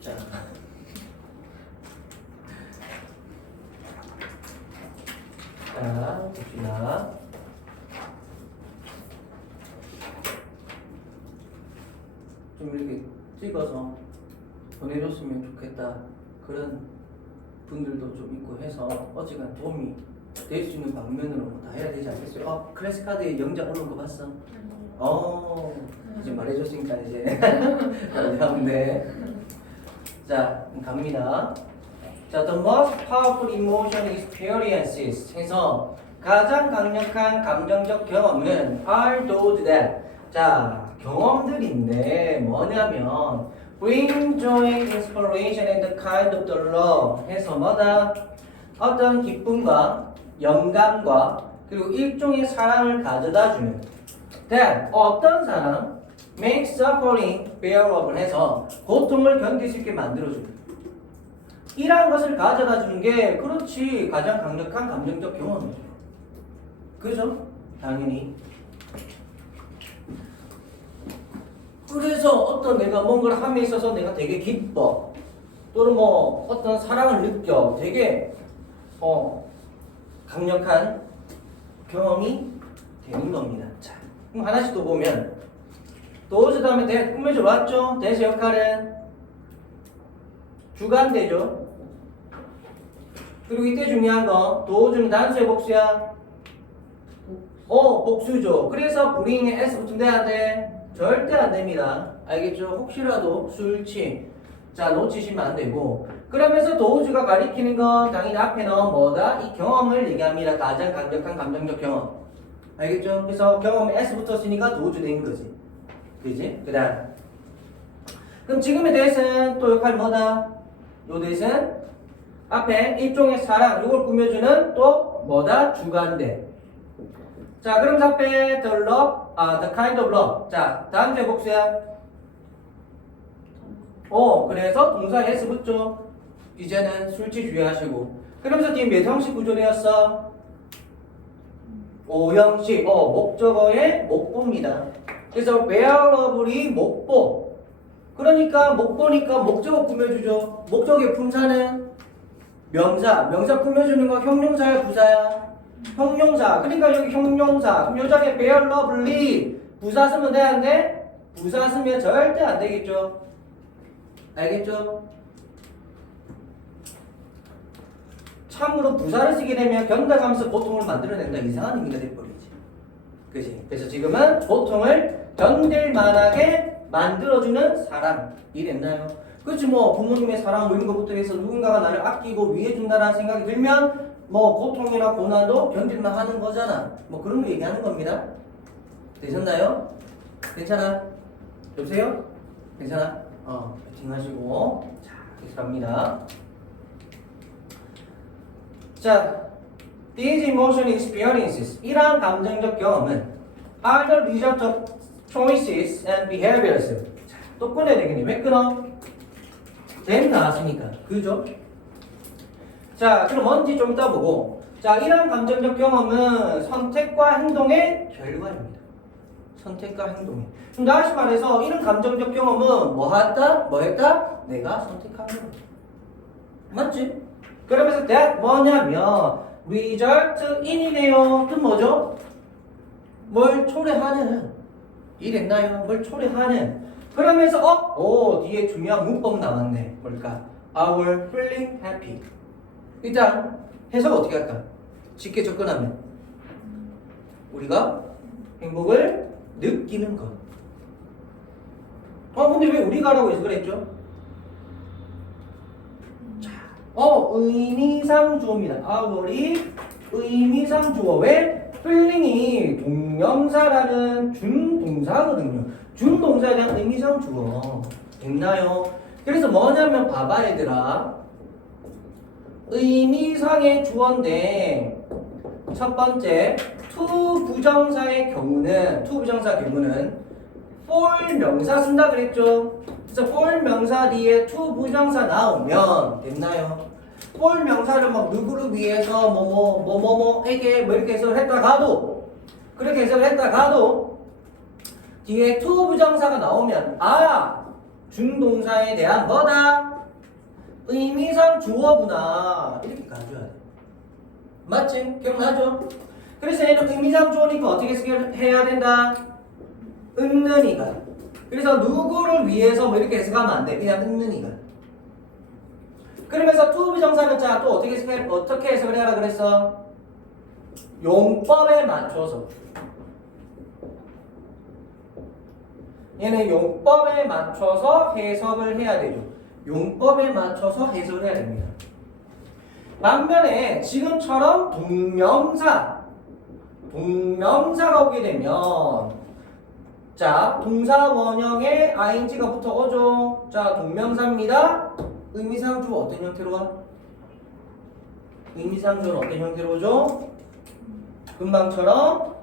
자. 자, 봅시다. 좀 이렇게 찍어서 보내줬으면 좋겠다. 그런 분들도 좀 있고 해서 어지간 도움이 될 수 있는 방면으로 다 해야 되지 않겠어요? 클래스 카드에 영장 오는 거 봤어? 이제 말해줬으니까 이제 감사합니다. 자, 갑니다. 자, the most powerful emotion experiences 해서 가장 강력한 감정적 경험은 are those that 자, 경험들인데 뭐냐면 bring joy, inspiration and the kind of the love 해서 뭐다? 어떤 기쁨과 영감과 그리고 일종의 사랑을 가져다주는 that 어떤 사람 make suffering bearable 해서 고통을 견딜 수 있게 만들어주는 이러한 것을 가져다주는 게 그렇지 가장 강력한 감정적 경험이죠. 그죠? 당연히. 그래서 어떤 내가 뭔가를 함에 있어서 내가 되게 기뻐 또는 뭐 어떤 사랑을 느껴 되게 강력한 경험이 되는 겁니다. 자, 그럼 하나씩 더 보면 도즈 다음에 대 꾸며져 왔죠? 대시 역할은 주관대죠. 그리고 이때 중요한 거 도즈는 단수의 복수야? 복수죠. 그래서 bring에 s 붙으면 돼야 돼? 절대 안 됩니다. 알겠죠? 혹시라도 술취 자 놓치시면 안 되고 그러면서 도우즈가 가리키는 건 당연히 앞에 넣은 뭐다? 이 경험을 얘기합니다. 가장 강력한 감정적 경험. 알겠죠? 그래서 경험에 S 붙었으니까 도우즈 된 거지. 그지? 그 다음 그럼 지금의 대신 또 역할 뭐다? 요 대신 앞에 일종의 사랑 요걸 꾸며주는 또 뭐다? 주관대. 자 그럼 앞에 the love, the kind of love. 자 다음 주에 복수야. 그래서 동사에 S 붙죠. 이제는 술취 주의하시고. 그러면서 뒤에 몇 형식 구조 되었어? 5형식. 목적어의 목보입니다. 그래서 bearable이 목보. 그러니까 목보니까 목적어 꾸며주죠. 목적의 품사는 명사. 명사 꾸며주는 거 형용사야 부사야? 형용사. 그러니까 여기 형용사. 그럼 요 자리에 bearably 부사 쓰면 돼 안 돼? 부사 쓰면 절대 안 되겠죠. 알겠죠? 참으로 부사를 쓰게 되면 견뎌가면서 고통을 만들어낸다. 이상한 의미가 돼버리지. 그치? 그래서 지금은 고통을 견딜 만하게 만들어주는 사람. 이랬나요? 그치 뭐 부모님의 사랑 뭐 이런 것부터 해서 누군가가 나를 아끼고 위해준다라는 생각이 들면 뭐 고통이나 고난도 견딜만 하는 거잖아. 뭐 그런 거 얘기하는 겁니다. 되셨나요? 괜찮아? 여보세요? 괜찮아? 파이팅 하시고. 자, 계속 갑니다. 자, these emotion experiences. 이러한 감정적 경험은 are the result of choices and behaviors. 자, 또 끊어야 되겠네. 왜 끊어? 된 나왔으니까. 그죠? 자, 그럼 뭔지 좀 이따 보고. 자, 이러한 감정적 경험은 선택과 행동의 결과입니다. 선택과 행동이. 그럼 다시 말해서 이런 감정적 경험은 뭐 했다? 뭐 했다? 내가 선택한 거야. 맞지? 그러면서 that 뭐냐면 result in이네요. 뜻 뭐죠? 뭘 초래하는. 이랬나요? 뭘 초래하는. 그러면서 뒤에 중요한 문법 나왔네. 뭘까? Our feeling happy. 일단 해석 어떻게 할까? 쉽게 접근하면 우리가 행복을 느끼는 것. 근데 왜 우리가라고 해서 그랬죠? 자, 의미상 주어입니다. our이 의미상 주어. 왜? feeling이 동명사라는 준동사거든요. 준동사에 대한 의미상 주어. 됐나요? 그래서 뭐냐면 봐봐 얘들아. 의미상의 주어인데 첫 번째 to 부정사의 경우는 for 명사 쓴다 그랬죠. 그래서 for 명사 뒤에 to 부정사 나오면 됐나요? for 명사를 막 누구를 위해서 뭐뭐에게 뭐 이렇게 해석을 했다 가도 그렇게 해석을 했다 가도 뒤에 to 부정사가 나오면 준동사에 대한 뭐다? 의미상 주어구나. 이렇게 가져야 돼. 맞지? 기억나죠? 그래서 얘는 의미상 주어니까 어떻게 해야 된다? 은는이가. 그래서 누구를 위해서 뭐 이렇게 해석하면 안 돼. 그냥 은는이가. 그러면서 to 비정사는 자 또 어떻게 해석을 해라 그랬어? 용법에 맞춰서. 얘는 용법에 맞춰서 해석을 해야 되죠. 용법에 맞춰서 해석을 해야 됩니다. 반면에 지금처럼 동명사가 오게 되면 자 동사 원형에 ing가 붙어오죠. 자 동명사입니다. 의미상 주어 어떤 형태로 와? 의미상 주어는 어떤 형태로 오죠? 금방처럼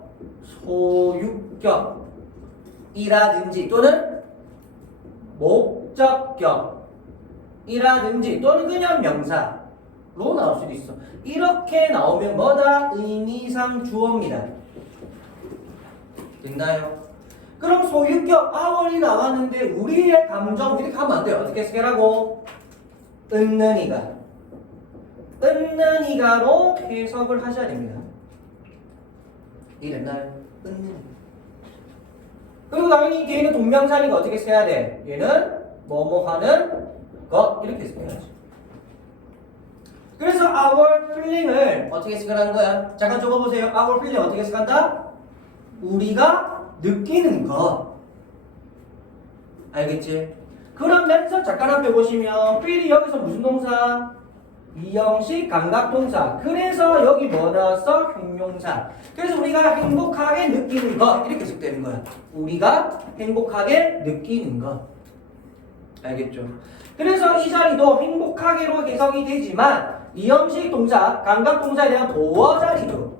소유격이라든지 또는 목적격이라든지 또는 그냥 명사로 나올 수도 있어. 이렇게 나오면 뭐다? 의미상 주어입니다. 됐나요? 그럼 소유격 our이 나왔는데 우리의 감정 이렇게 하면 안 돼요. 어떻게 해석하라고? 은는이가로 해석을 하셔야 됩니다. 이랬나요? 은는이. 그리고 당연히 뒤에는 동명사니까 어떻게 해야 돼? 얘는 뭐뭐 하는 것 이렇게 해석해야지. 그래서 our feeling을 어떻게 해석하는 거야? 잠깐 적어보세요. our feeling 어떻게 해석한다? 우리가 느끼는 것. 알겠지? 그러면서 잠깐 앞에 보시면 feel이 여기서 무슨 동사? 이형식 감각동사. 그래서 여기 뭐 나왔어? 형용사. 그래서 우리가 행복하게 느끼는 것 이렇게 해석되는 거야. 우리가 행복하게 느끼는 것. 알겠죠? 그래서 이 자리도 행복하게로 해석이 되지만 이형식 동사, 감각동사에 대한 보어 자리죠.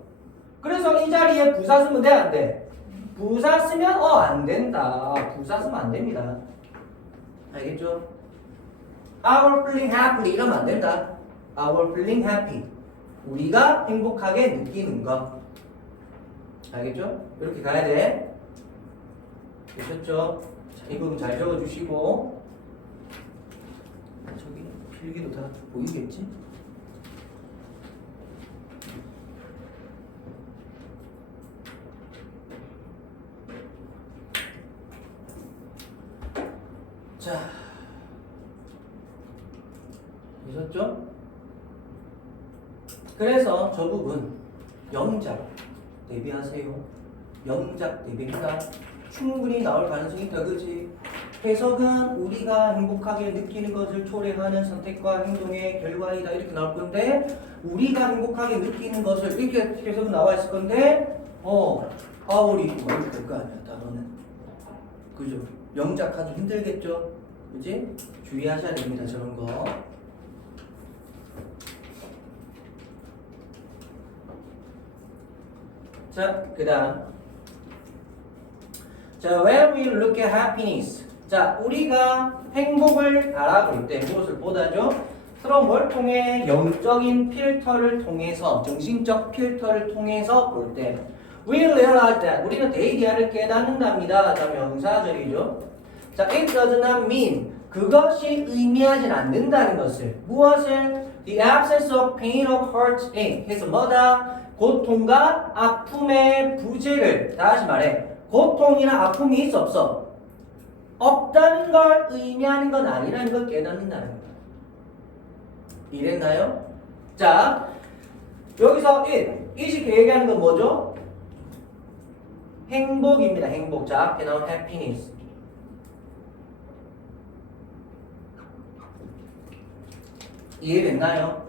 그래서 이 자리에 부사 쓰면 돼, 안 돼? 부사 쓰면 안 된다. 부사 쓰면 안 됩니다. 알겠죠? Our feeling happy 이러면 안 된다. Our feeling happy. 우리가 행복하게 느끼는 것. 알겠죠? 이렇게 가야 돼. 되셨죠? 자, 이 부분 잘 적어주시고. 저기 필기도 다 보이겠지? 자, 되셨죠? 그래서 저 부분 영작 대비하세요. 영작 대비해라. 충분히 나올 가능성이 있다, 그지? 해석은 우리가 행복하게 느끼는 것을 초래하는 선택과 행동의 결과이다 이렇게 나올 건데 우리가 행복하게 느끼는 것을 이렇게 해석은 나와 있을 건데 아우리 이렇게 될 거 아니야 단어는. 그죠? 영작하기 힘들겠죠? 그지? 주의하셔야 됩니다 저런 거. 자, 그 다음. 자, when we look at happiness. 자, 우리가 행복을 바라볼 때 무엇을 보다죠? 서로 뭘 통해? 영적인 필터를 통해서, 정신적 필터를 통해서 볼 때. We realize that. 우리는 데이리아를 깨닫는답니다. 자, 명사절이죠. 자, it does not mean. 그것이 의미하진 않는다는 것을. 무엇을? The absence of pain or hurt in. 해서 뭐다? 고통과 아픔의 부재를. 다시 말해. 고통이나 아픔이 있어 없어? 없다는 걸 의미하는 건 아니라는 걸 깨닫는다는 거다. 이랬나요? 자, 여기서 it이 얘기하는 건 뭐죠? 행복입니다. 행복. 자, 앞에 나온 happiness. 이해됐나요?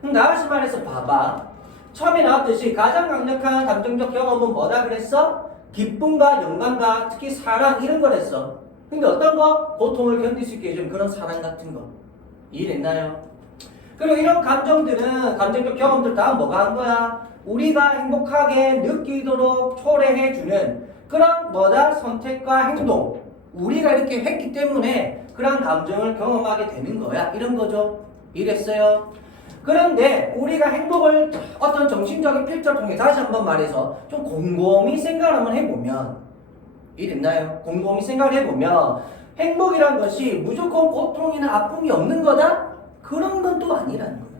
그럼 다시 말해서 봐봐. 처음에 나왔듯이 가장 강력한 감정적 경험은 뭐다 그랬어? 기쁨과 영광과 특히 사랑 이런 거랬어. 근데 어떤 거? 고통을 견딜 수 있게 해주는 그런 사랑 같은 거. 이해됐나요? 그리고 이런 감정들은 감정적 경험들 다 뭐가 한 거야? 우리가 행복하게 느끼도록 초래해주는 그런 뭐다? 선택과 행동. 우리가 이렇게 했기 때문에 그런 감정을 경험하게 되는 거야. 이런 거죠. 이랬어요. 그런데 우리가 행복을 어떤 정신적인 필터를 통해 다시 한번 말해서 좀 곰곰이 생각을 한번 해보면 이랬나요? 곰곰이 생각을 해보면 행복이란 것이 무조건 고통이나 아픔이 없는 거다? 그런 건 또 아니라는 거예요.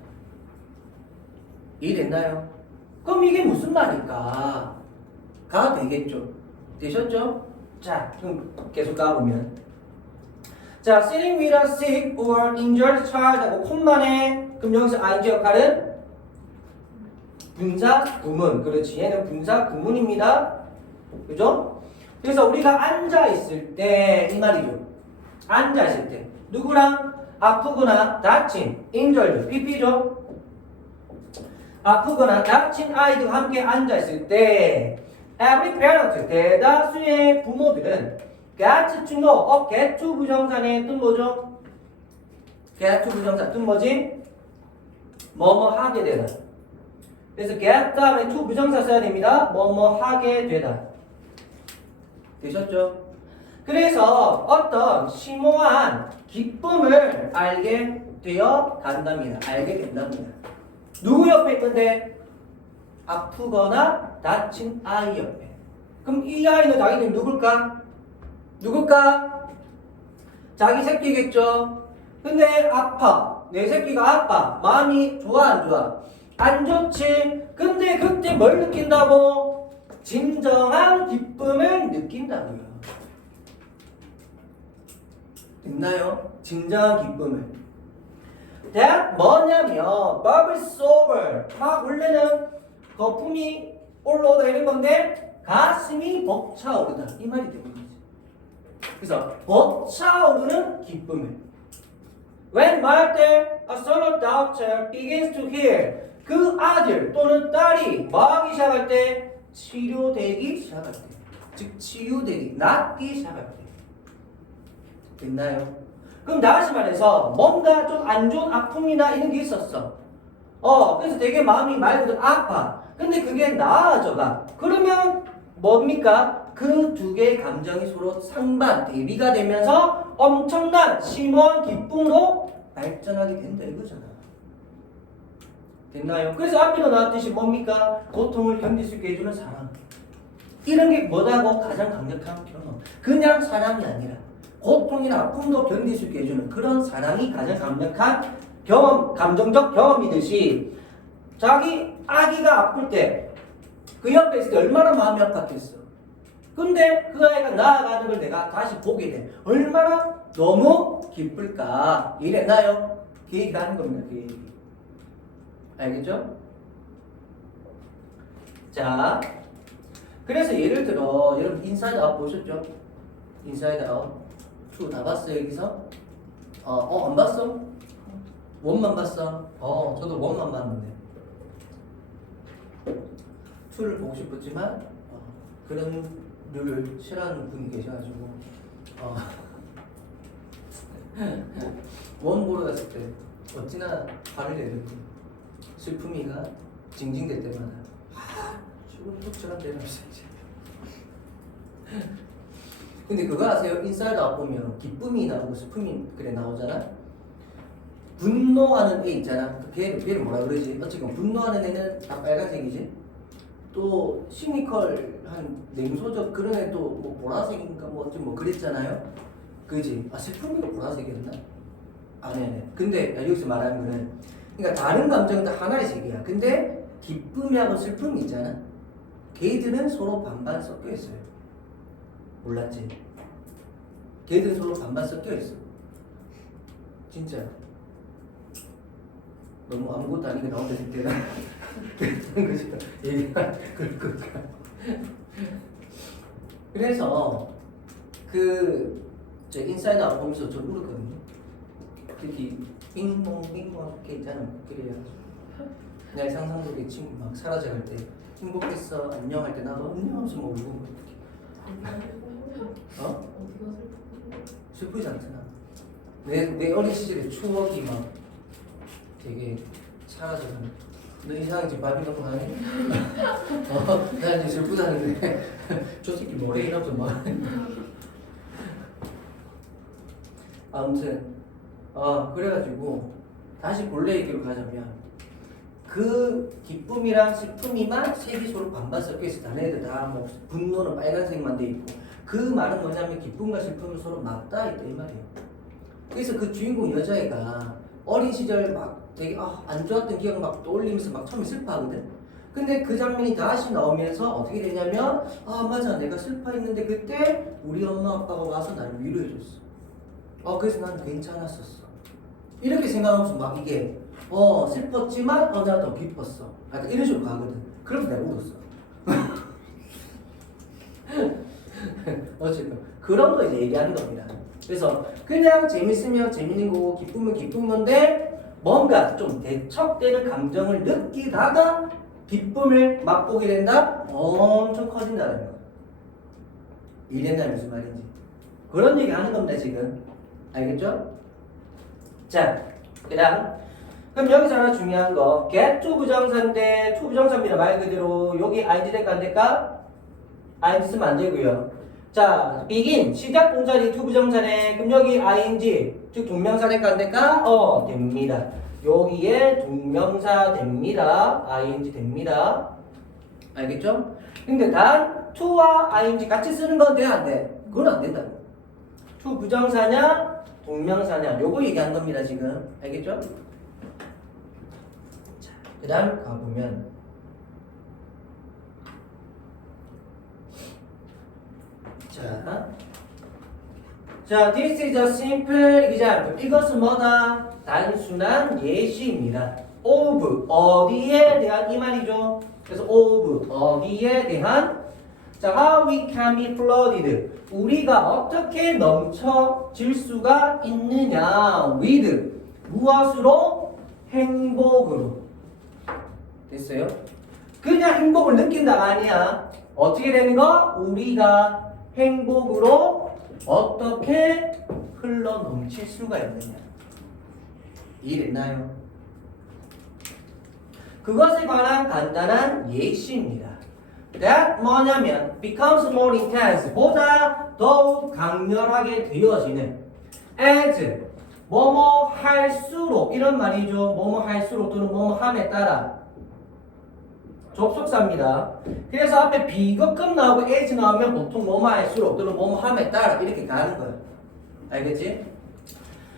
이해됐나요? 그럼 이게 무슨 말일까? 가 되겠죠. 되셨죠? 자, 그럼 계속 가보면. 자, sitting with a sick or injured child 하고 콤마네. 그럼 여기서 ing 역할은 분사 구문. 그렇지. 얘는 분사 구문입니다. 그죠? 그래서 우리가 앉아있을 때 이 말이죠. 앉아있을 때 누구랑 아프거나 다친 injured PP죠. 아프거나 다친 아이들과 함께 앉아있을 때 every parent 대다수의 부모들은 get to know get to 부정사의 뜻 뭐죠? get to 부정사 뜻 뭐지? 뭐뭐 하게 되다. 그래서 get 다음에 to 부정사 써야 됩니다. 뭐뭐 하게 되다. 되셨죠? 그래서 어떤 심오한 기쁨을 알게 되어 간답니다. 알게 된답니다. 누구 옆에 있는데? 아프거나 다친 아이 옆에. 그럼 이 아이는 자기는 누굴까? 누굴까? 자기 새끼겠죠? 근데 아파. 내 새끼가 아파. 마음이 좋아 안 좋아? 안 좋지. 근데 그때 뭘 느낀다고? 진정한 기쁨을 느낀다고요. 됐나요? 진정한 기쁨을. that 뭐냐면 bubbles over. 막 원래는 거품이 올라오다 이런 건데 가슴이 벅차오르다 이 말이 되는 거지. 그래서 벅차오르는 기쁨을. When 말할 때 a son or daughter begins to heal. 그 아들 또는 딸이 뭐하기 시작할 때? 치료되기 시작할 때. 즉 치유되기, 낫기 시작할 때. 됐나요? 그럼 다시 말해서 뭔가 좀 안 좋은 아픔이나 이런 게 있었어. 그래서 되게 마음이 말 그대로 아파. 근데 그게 나아져가. 그러면 뭡니까? 그 두 개의 감정이 서로 상반, 대비가 되면서 엄청난 심오한 기쁨으로 발전하게 된다 이거잖아. 됐나요? 그래서 앞에도 나왔듯이 뭡니까? 고통을 견딜 수 있게 해주는 사랑. 이런 게 뭐다고? 가장 강력한 경험. 그냥 사랑이 아니라 고통이나 아픔도 견딜 수 있게 해주는 그런 사랑이 가장 강력한 경험, 감정적 경험이듯이 자기 아기가 아플 때 그 옆에 있을 때 얼마나 마음이 아팠겠어. 근데 그 아이가 나아가는 걸 내가 다시 보게 돼. 얼마나 너무 기쁠까. 이랬나요? 그 얘기가 하는 겁니다. 그 얘기. 알겠죠? 자, 그래서 예를 들어 여러분 인사이드 아웃 보셨죠? 인사이드 아웃 2 다 봤어요 여기서? 안 봤어? 원만 봤어? 저도 원만 봤는데 2를 보고 싶었지만 그런 류를 싫어하는 분이 계셔가지고 원 보러 갔을 때 어찌나 화를 내는지 슬픔이가 징징댈 때마다 지금 툭처럼 때려서 이제 근데 그거 아세요? 인사이드 아웃 보면 기쁨이 나오고 슬픔이 그래 나오잖아. 분노하는 애 있잖아. 걔를 뭐라 그러지? 어쨌든 분노하는 애는 다 빨간색이지. 또 시니컬한 냉소적 그런 애 또 뭐 보라색인가 뭐 좀 뭐 그랬잖아요. 그지? 슬픔이가 보라색이었나? 네네. 근데 여기서 말하는 거는 그러니까 다른 감정은 다 하나의 색이야. 근데 기쁨하고 슬픔이 있잖아. 걔들은 서로 반반 섞여 있어요. 몰랐지? 걔들은 서로 반반 섞여 있어. 진짜. 너무 아무것도 아니게 나온다 그때는 그런 거죠. 얘기가 그럴 거니까. 그래서 저 인사이드 아웃 보면서 저 울었거든요. 특히 빙봉 이렇게 있잖아. 그래요. 내 상상 속의 친구 막 사라져갈 때 행복했어 안녕 할 때 나도 안녕 하면서 막 울고. 슬프지 않잖아. 내 어린 시절의 추억이 막 되게 사라져가는. 너 이상하게 지금 밥이 너무 가네? 나 이제 슬프다는데 저 새끼 뭐래 이러면서 막 아무튼 그래가지고 다시 본래 얘기로 가자면 그 기쁨이랑 슬픔이만 색이 서로 반반 섞여 있어. 다른 애들 다 뭐 분노는 빨간색만 돼 있고 그 말은 뭐냐면 기쁨과 슬픔은 서로 맞닿아 있다 이 말이에요. 그래서 그 주인공 여자애가 어린 시절 막 되게 안 좋았던 기억을 막 떠올리면서 막 처음에 슬퍼하거든. 근데 그 장면이 다시 나오면서 어떻게 되냐면 맞아 내가 슬퍼했는데 그때 우리 엄마 아빠가 와서 나를 위로해줬어. 그래서 난 괜찮았었어. 이렇게 생각하면서 막 이게 슬펐지만 나 더 기뻤어. 약간 이런 식으로 가거든. 그래서 내가 울었어. 어쨌든 그런 거 이제 얘기하는 겁니다. 그래서 그냥 재밌으면 재밌는 거고 기쁘면 기쁜 건데 뭔가 좀 대척되는 감정을 느끼다가 기쁨을 맛보게 된다? 엄청 커진다는 거. 이랬나 무슨 말인지. 그런 얘기 하는 겁니다 지금. 알겠죠? 자, 그럼 여기서 하나 중요한 거 get to 부정사인데 to 부정사입니다. 말 그대로 여기 ing 될까 안 될까? ing 쓰면 안 되고요. 자, begin 시작 동사니 to 부정사네. 그럼 여기 ing 즉 동명사 될까 안 될까? 됩니다. 여기에 동명사 됩니다. ing 됩니다. 알겠죠? 근데 단 to와 ing 같이 쓰는 건 돼 안 돼? 그건 안 된다고. to 부정사냐 동명사냐 요거 얘기한 겁니다 지금. 알겠죠? 자, 그 다음 가보면 자, this is a simple example. 이것은 뭐다? 단순한 예시입니다. of 어디에 대한 이 말이죠. 그래서 of 어디에 대한 자, how we can be flooded. 우리가 어떻게 넘쳐질 수가 있느냐. with 무엇으로? 행복으로. 됐어요? 그냥 행복을 느낀다가 아니야. 어떻게 되는 거? 우리가 행복으로 어떻게 흘러 넘칠 수가 있느냐. 이해됐나요? 그것에 관한 간단한 예시입니다. That 뭐냐면 becomes more intense 보다 더욱 강렬하게 되어지는 as 뭐뭐 할수록 이런 말이죠. 뭐뭐 할수록 또는 뭐뭐 함에 따라 접속사입니다. 그래서 앞에 비급급 나오고 as 나오면 보통 뭐뭐 할수록 또는 뭐뭐 함에 따라 이렇게 가는 거예요. 알겠지?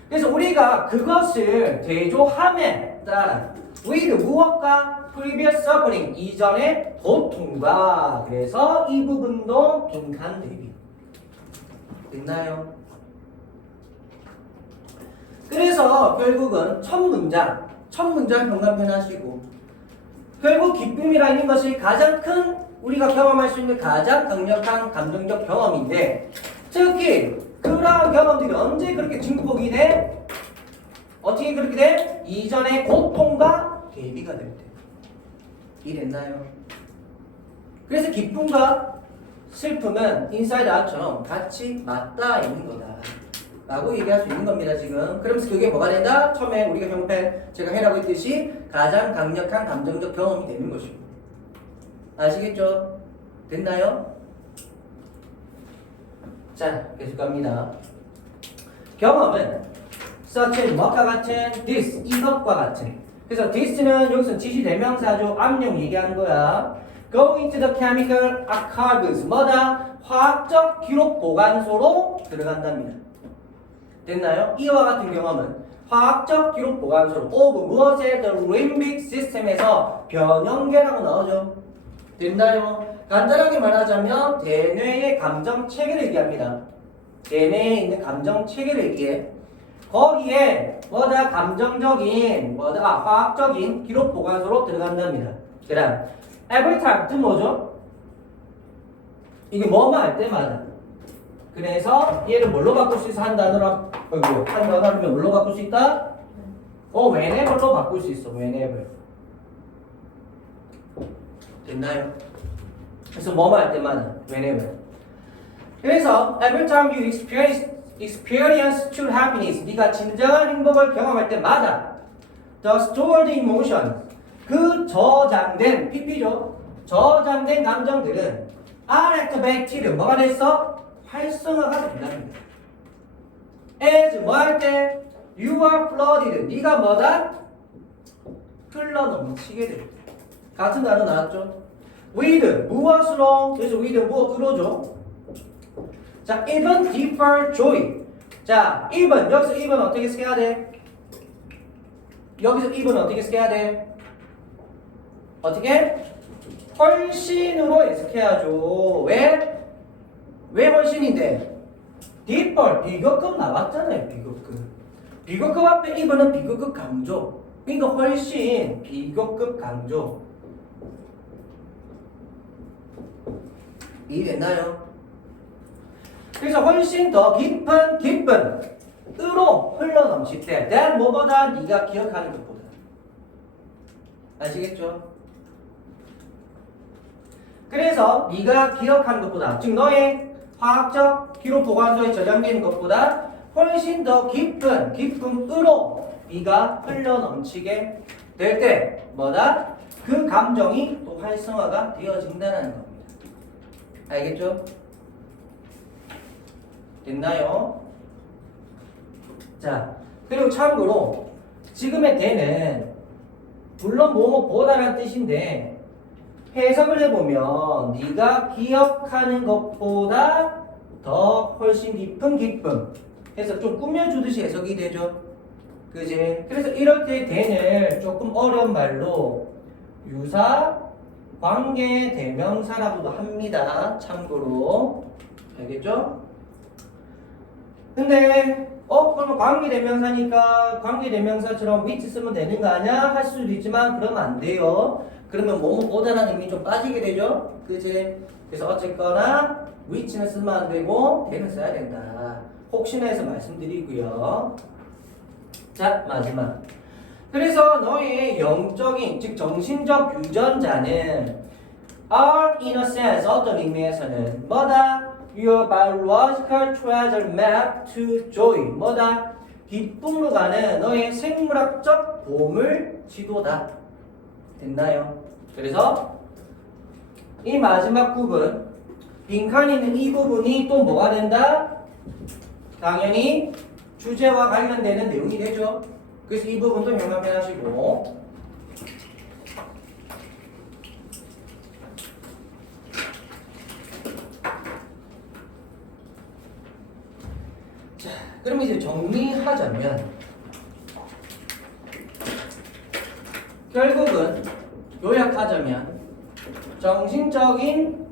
그래서 우리가 그것을 대조함에 따라 with 무엇과 previous suffering 이전의 고통과 그래서 이 부분도 빈칸 대비 됐나요? 그래서 결국은 첫 문장 병간편 하시고 결국 기쁨이라는 것이 가장 큰 우리가 경험할 수 있는 가장 강력한 감정적 경험인데 특히 그러한 경험들이 언제 그렇게 증폭이 돼? 어떻게 그렇게 돼? 이전의 고통과 대비가 될 때. 이해됐나요? 그래서 기쁨과 슬픔은 인사이드 아웃처럼 같이 맞닿아 있는 거다 라고 얘기할 수 있는 겁니다 지금. 그러면서 그게 뭐가 된다? 처음에 우리가 형편 제가 해라고 했듯이 가장 강력한 감정적 경험이 되는 것이고. 아시겠죠? 됐나요? 자, 계속 갑니다. 경험은 such as 뭐가 같은 this 이것과 같은. 그래서 this는 여기서 지시대명사죠. 암령 얘기하는 거야. Go into the chemical archives 뭐다? 화학적 기록 보관소로 들어간답니다. 됐나요? 이와 같은 경험은 화학적 기록 보관소로 of 무엇의 the limbic system에서 변형계라고 나오죠. 됐나요? 간단하게 말하자면 대뇌의 감정 체계를 얘기합니다. 대뇌에 있는 감정 체계를 얘기해. 거기에 뭐다 감정적인 뭐다 화학적인 기록 보관소로 들어간답니다. 그다음 every time 뜻 뭐죠? 이게 뭐만 할 때마다. 그래서 얘를 뭘로 바꿀 수 있어? 한 단어로 한 단어면 뭘로 바꿀 수 있다? whenever로 바꿀 수 있어. whenever. 됐나요? 그래서 뭐만 할 때마다 whenever. 그래서 every time you experience true happiness, 네가 진정한 행복을 경험할 때마다 the stored emotion, 그 저장된 PP죠. 저장된 감정들은 are activated, 뭐가 됐어? 활성화가 된답니다. as 뭐 할 때? you are flooded, 네가 뭐다? 흘러 넘치게 될 때. 같은 단어 나왔죠? with 무엇으로? 그래서 with 무엇으로죠? 자, even deeper joy. 자, even 여기서 even 어떻게 써야 돼? 여기서 even 어떻게 써야 돼? 어떻게? 훨씬으로 해석해야죠. 왜? 왜 훨씬인데? deeper 비교급 나왔잖아요. 비교급. 비교급 앞에 even은 비교급 강조. 그러니까 훨씬 비교급 강조. 이해됐나요? 그래서 훨씬 더 깊은 으로 흘러넘칠 때 that 뭐보다 네가 기억하는 것보다. 아시겠죠? 그래서 네가 기억하는 것보다, 즉 너의 화학적 기록 보관소에 저장된 것보다 훨씬 더 깊은 으로 네가 흘러넘치게 될 때 뭐다? 그 감정이 또 활성화가 되어진다는 겁니다. 알겠죠? 됐나요? 자, 그리고 참고로 지금의 대는 물론 뭐뭐보다라는 뜻인데 해석을 해보면 네가 기억하는 것보다 더 훨씬 깊은 해서 좀 꾸며주듯이 해석이 되죠. 그지? 그래서 이럴 때 대는 조금 어려운 말로 유사 관계 대명사라고도 합니다. 참고로. 알겠죠? 근데 그러면 관계대명사니까 관계대명사처럼 which 쓰면 되는 거 아니야? 할 수도 있지만 그러면 안 돼요. 그러면 뭐뭐보다라는 의미 좀 빠지게 되죠? 그지? 그래서 어쨌거나 which는 쓰면 안 되고 대는 써야 된다. 혹시나 해서 말씀드리고요. 자, 마지막. 그래서 너의 영적인, 즉 정신적 유전자는 are in a sense, 어떤 의미에서는 뭐다? Your biological treasure map to joy. 뭐다? 기쁨으로 가는 너의 생물학적 보물 지도다. 됐나요? 그래서 이 마지막 부분, 빈칸이 있는 이 부분이 또 뭐가 된다? 당연히 주제와 관련되는 내용이 되죠. 그래서 이 부분도 명확하시고. 자, 그럼 이제 정리하자면 결국은 요약하자면 정신적인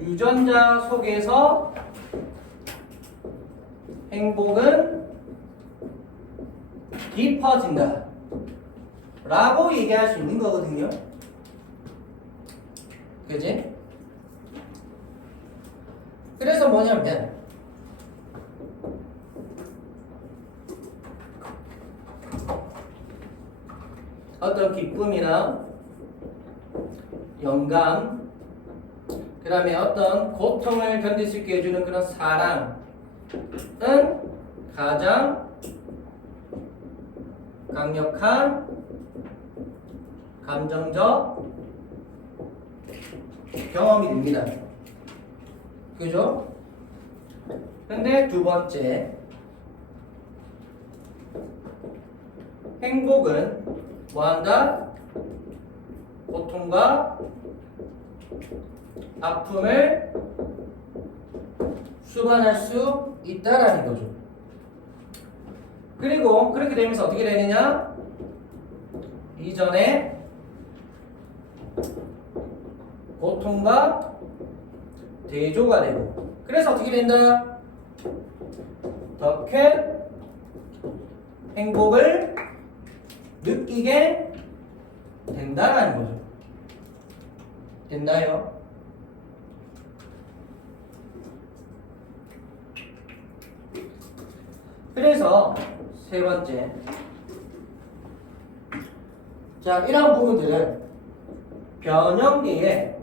유전자 속에서 행복은 깊어진다 라고 얘기할 수 있는 거거든요. 그지? 그래서 뭐냐면 어떤 기쁨이나 영감, 그 다음에 어떤 고통을 견딜 수 있게 해주는 그런 사랑은 가장 강력한 감정적 경험이 됩니다. 그죠? 근데 두 번째, 행복은 뭐한다? 고통과 아픔을 수반할 수 있다라는 거죠. 그리고 그렇게 되면서 어떻게 되느냐? 이전에 고통과 대조가 되고, 그래서 어떻게 된다? 더 큰 행복을 느끼게 된다라는 거죠. 됐나요? 그래서 세 번째, 자, 이런 부분들은 변형계의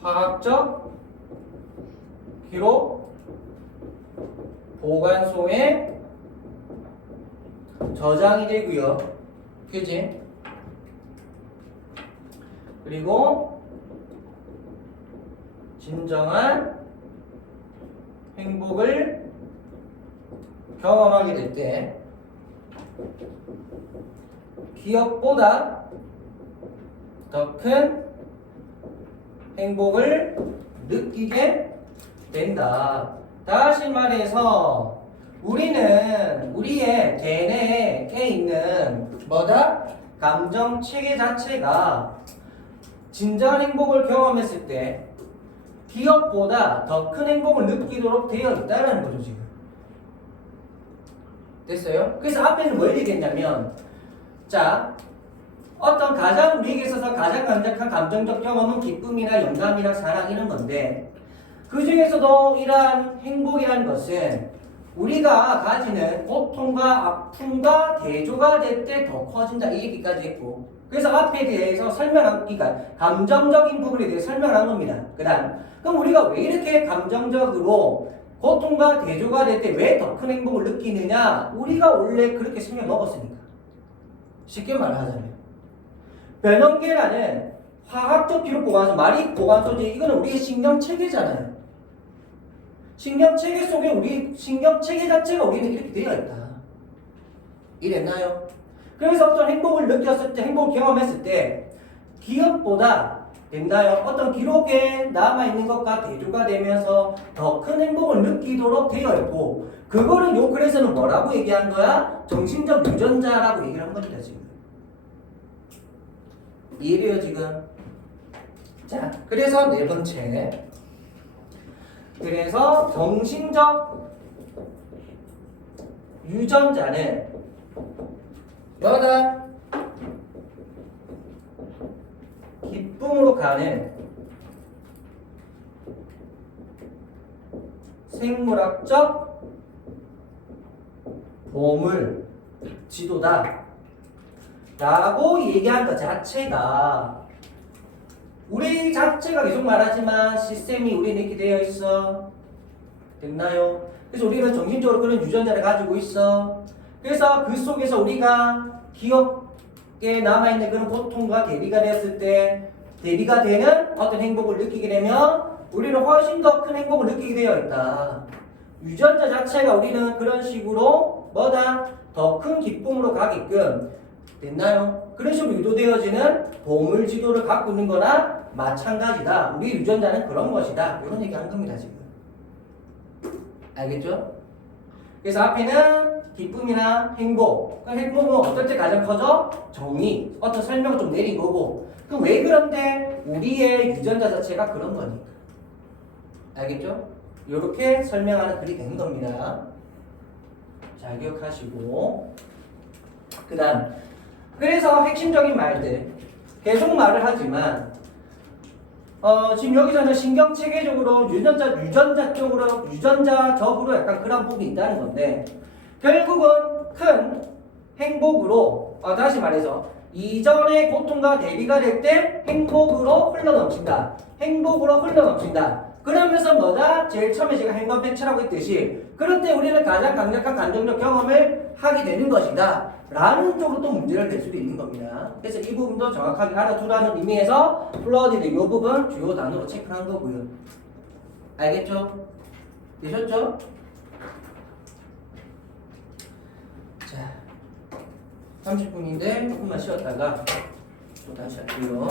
화학적 기록 보관소에 저장이 되고요. 그지? 그리고 진정한 행복을 경험하게 될 때 기억보다 더 큰 행복을 느끼게 된다. 다시 말해서 우리는 우리의 대뇌에 있는 뭐다? 감정 체계 자체가 진정한 행복을 경험했을 때 기억보다 더 큰 행복을 느끼도록 되어 있다는 거죠, 지금. 됐어요? 그래서 앞에는 뭘 얘기했냐면, 자, 어떤 가장 우리에게 있어서 가장 강력한 감정적 경험은 기쁨이나 영감이나 사랑 이런 건데, 그 중에서도 이러한 행복이라는 것은 우리가 가지는 고통과 아픔과 대조가 될 때 더 커진다 이 얘기까지 했고, 그래서 앞에 대해서 설명한, 그러니까 감정적인 부분에 대해 설명한 겁니다. 그 다음, 그럼 우리가 왜 이렇게 감정적으로 고통과 대조가 될 때 왜 더 큰 행복을 느끼느냐? 우리가 원래 그렇게 생겨 먹었으니까. 쉽게 말하자면 변형계라는 화학적 기록 보관소, 말이 보관소지, 이거는 우리의 신경체계잖아요. 신경체계 속에 우리 신경체계 자체가 우리는 이렇게 되어 있다. 이랬나요? 그래서 어떤 행복을 느꼈을 때, 행복을 경험했을 때 기억보다 됐나요? 어떤 기록에 남아있는 것과 대조가 되면서 더 큰 행복을 느끼도록 되어 있고, 그거를 요 글에서는 뭐라고 얘기한 거야? 정신적 유전자라고 얘기를 한 겁니다, 지금. 이해돼요, 지금? 자, 그래서 네 번째. 그래서 정신적 유전자는 뭐다? 기쁨으로 가는 생물학적 보물 지도다 라고 얘기한 것 자체가, 우리 자체가 계속 말하지만 시스템이 우리는 이렇게 되어 있어. 됐나요? 그래서 우리는 정신적으로 그런 유전자를 가지고 있어. 그래서 그 속에서 우리가 기억에 남아있는 그런 고통과 대비가 되었을 때, 대비가 되는 어떤 행복을 느끼게 되면 우리는 훨씬 더 큰 행복을 느끼게 되어 있다. 유전자 자체가 우리는 그런 식으로 뭐다? 더 큰 기쁨으로 가게끔 됐나요? 그런 식으로 유도되어지는 보물 지도를 갖고 있는 거나 마찬가지다. 우리 유전자는 그런 것이다. 이런 얘기 한 겁니다, 지금. 알겠죠? 그래서 앞에는 기쁨이나 행복. 그 행복은 어떨 때 가장 커져? 정의. 어떤 설명을 좀 내린 거고. 그럼 왜 그런데? 우리의 유전자 자체가 그런 거니까. 알겠죠? 이렇게 설명하는 글이 된 겁니다. 잘 기억하시고. 그 다음. 그래서 핵심적인 말들. 계속 말을 하지만, 지금 여기서는 신경체계적으로 유전자적으로 약간 그런 부분이 있다는 건데, 결국은 큰 행복으로, 다시 말해서 이전의 고통과 대비가 될 때 행복으로 흘러넘친다. 행복으로 흘러넘친다. 그러면서 뭐다? 제일 처음에 제가 행동패치라고 했듯이, 그럴 때 우리는 가장 강력한 감정적 경험을 하게 되는 것이다 라는 쪽으로 또 문제를 낼 수도 있는 겁니다. 그래서 이 부분도 정확하게 알아두라는 의미에서 플러디드 이 부분 주요 단어로 체크한 거고요. 알겠죠? 되셨죠? 자, 30분인데 조금만 쉬었다가 또 다시 할게요.